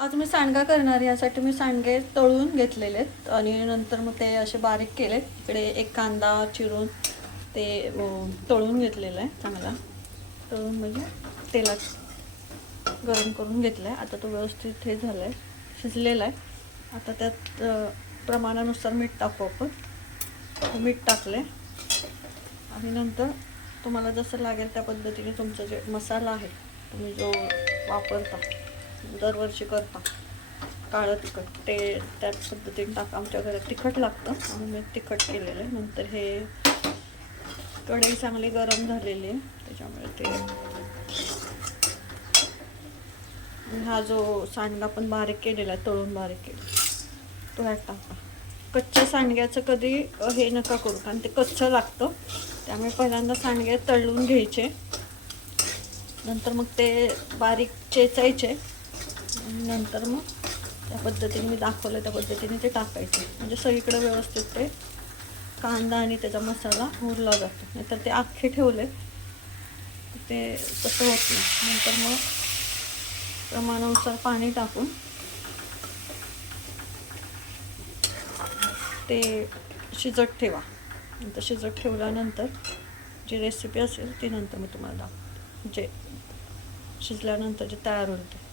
आज मी सांडगा करणार आहे. यासाठी मी सांडगे तळून घेतलेले आहेत आणि नंतर मग ते असे बारीक केलेत. इकडे एक कांदा चिरून ते तळून घेतलेलं आहे. चांगला तळून म्हणजे तेलात गरम करून घेतलं आहे. आता तो व्यवस्थित हे झाला आहे, शिजलेला आहे. आता त्यात प्रमाणानुसार मीठ टाकू आपण. मीठ टाकले आणि नंतर तुम्हाला जसं लागेल त्या पद्धतीने तुमचा जे मसाला आहे तुम्ही जो वापरता दरवर्षी करता काळं तिखट ते त्याच पद्धतीने टाका. आमच्या घरात तिखट लागतं म्हणून मी तिखट केलेलं आहे. नंतर हे कढई चांगली गरम झालेली आहे त्याच्यामुळे ते हा जो सांडगा पण बारीक केलेला आहे, तळून बारीक केला तो ह्यात टाका. कच्च्या सांडग्याचं कधी हे नका करू कारण ते कच्चं लागतं. त्यामुळे पहिल्यांदा सांडगे तळून घ्यायचे, नंतर मग ते बारीक चेचायचे आणि नंतर मग त्या पद्धतीने मी दाखवलं त्या पद्धतीने ते टाकायचे. म्हणजे सगळीकडे व्यवस्थित ते कांदा आणि त्याचा मसाला उरला जातो. नाहीतर ते अख्खे ठेवले ते तसं होत नाही. नंतर मग प्रमाणानुसार पाणी टाकून ते शिजत ठेवा. नंतर शिजत ठेवल्यानंतर जी रेसिपी असेल ती नंतर मी तुम्हाला दाखवते, जे शिजल्यानंतर जे तयार होईल ते.